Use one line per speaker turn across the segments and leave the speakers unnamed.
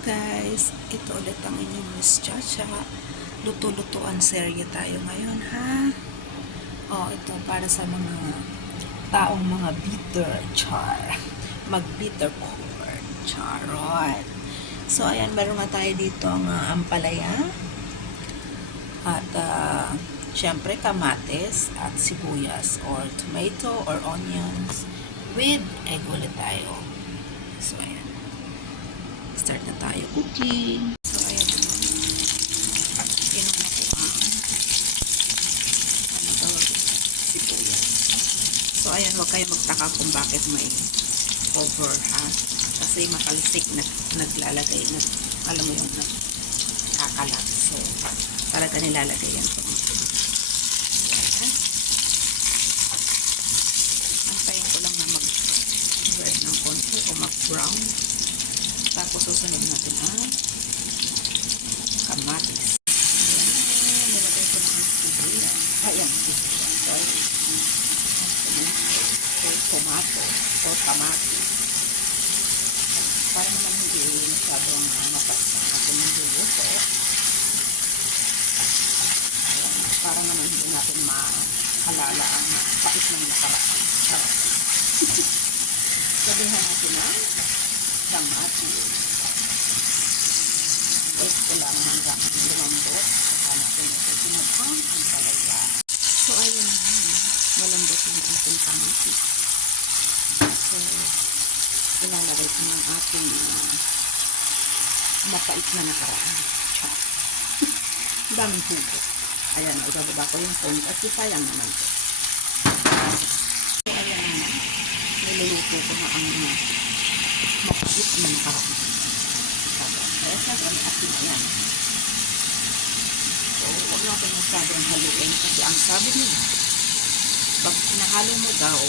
guys, ito ulit ang inyong Miss Chacha. Luto-lutuan serye tayo ngayon ha. Oh, ito para sa mga taong mga bitter char. Mag-bitter corn. Charot. So, ayan, meron nga tayo dito ang uh, ampalaya. At, uh, syempre, kamates at sibuyas or tomato or onions with egg ulit tayo. So, ayan start na tayo cooking. So, ayan naman. Po ang ano tawag ito? Sibuyas. So, ayan, huwag kayo magtaka kung bakit may over, ha? Kasi makalisik na naglalagay na, alam mo yung kakalat. So, talaga nilalagay yan Ayan. Antayin ko lang na mag-burn ng konti o mag-brown. Tapos susunod natin ang kamatis. Ayan, nilagay ko na ang sibuyas. Ayan, sibuyas. Sorry. Tomato. O tamati. Para naman hindi masyadong mapasa ating niluluto. Ayan, para naman hindi natin mahalala ang pait ng nakaraan. Sabihan natin ang kamatis. Wait ko lang hanggang lumambot. Saka natin isusunod ang ampalaya. So, ayun na. Malambot yung ating kamatis. So, ilalagay ko ng ating uh, mapait na nakaraan. Char. Daming hugot. Ayan, ibababa ko yung phone kasi sayang naman ko. So, ayan. Niluluto ko na ang uh, na nakaraan. Kaya sobrang asin na yan. So, huwag natin masyadong haluin kasi ang sabi nila, pag nahalo mo daw,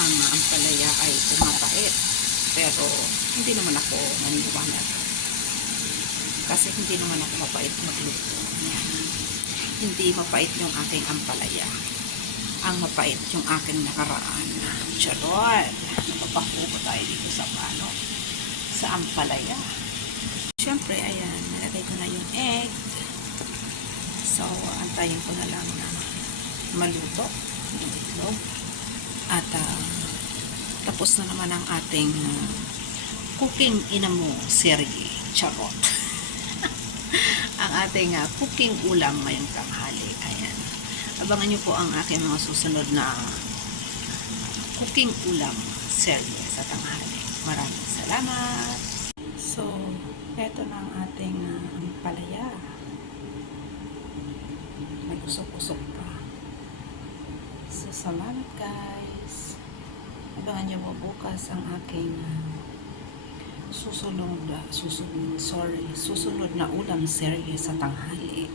ang ampalaya ay pumapait. Pero, hindi naman ako naniniwala. Kasi hindi naman ako mapait magluto. Hindi mapait yung aking ampalaya. Ang mapait yung aking nakaraan. Charot! Napapakuha tayo dito sa pano. Sa ampalaya. Siyempre, ayan, nalagay ko na yung egg. So, antayin ko na lang na maluto yung itlog. At, ah, tapos na naman ang ating ah, cooking inamo serye. Charot. ang ating ah, cooking ulam ngayong tanghali. Ayan. Abangan nyo po ang aking mga susunod na cooking ulam serye sa tanghali. Maraming salamat. So, eto na ang ating uh, palaya. May usok-usok pa. So, salamat guys. Abangan nyo po bukas ang aking uh, susunod, uh, susunod, sorry, susunod na ulam serye sa tanghali.